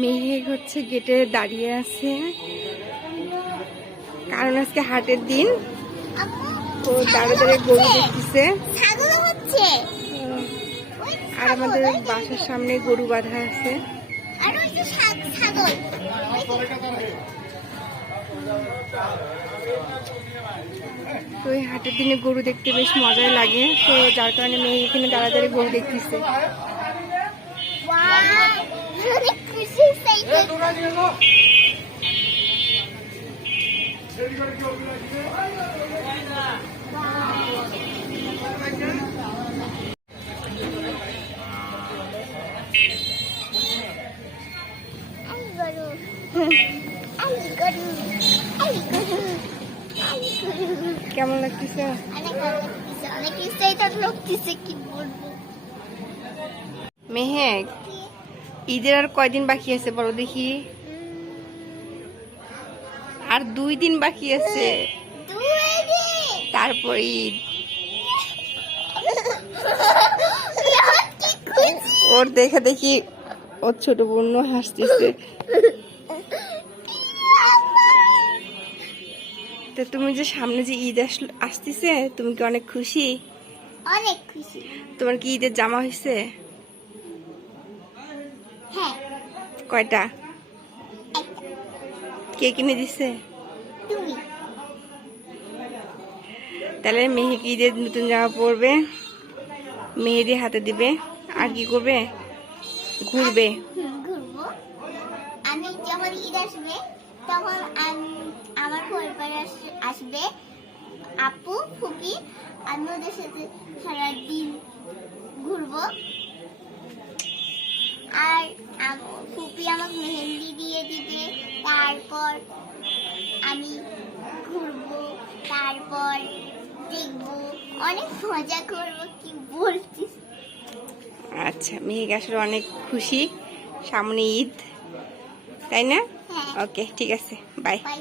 মেঘ হচ্ছে গেটে দাঁড়িয়ে আছে। কারণ আজকে হাটের দিন। তো দাঁড়ে দাঁড়ে গরু দেখতেছে। আর আমাদের বাসার সামনে গরু বাঁধা আছে। তো এই হাটের দিনে গরু দেখতে বেশ মজাই লাগে। তো যার কারণে মেয়ে এখানে দাঁড়া দাঁড়িয়ে গরু দেখতেছে। কেমন লাগতেছে? অনেক লাগতেছে অনেক লাগতেছে কি বলব? মেহেক ঈদের আর কয়দিন বাকি আছে বলো দেখি? আর দুই দিন বাকি আছে। তারপর ঈদ। ওর দেখে দেখি ওর ছোট বোন হাসতেছে। তো তুমি যে সামনে যে ঈদ আসল- আসতেছে তুমি কি অনেক খুশি? অনেক খুশি। তোমার কি ঈদের জামা হয়েছে হ্যাঁ কয়টা? কে কিনে দিছে? তাহলে মেহেক ঈদের নতুন জামা পরবে? মেহেদি হাতে দিবে। আর কি করবে? ঘুরবে। ঘুরবো। আমি যখন ঈদ আসবে তখন আমার পরিবার আসবে আপু ফুপি। আমি ওদের সাথে সারাদিন ঘুরবো। আর ফুপি আমাকে মেহেন্দি দিয়ে দিবে তারপর আমি ঘুরবো তারপর দেখব। অনেক মজা করব কি বলছিস আচ্ছা মেহেক আসলে অনেক খুশি সামনে ঈদ তাই না? হ্যাঁ। ওকে ঠিক আছে বাই বাই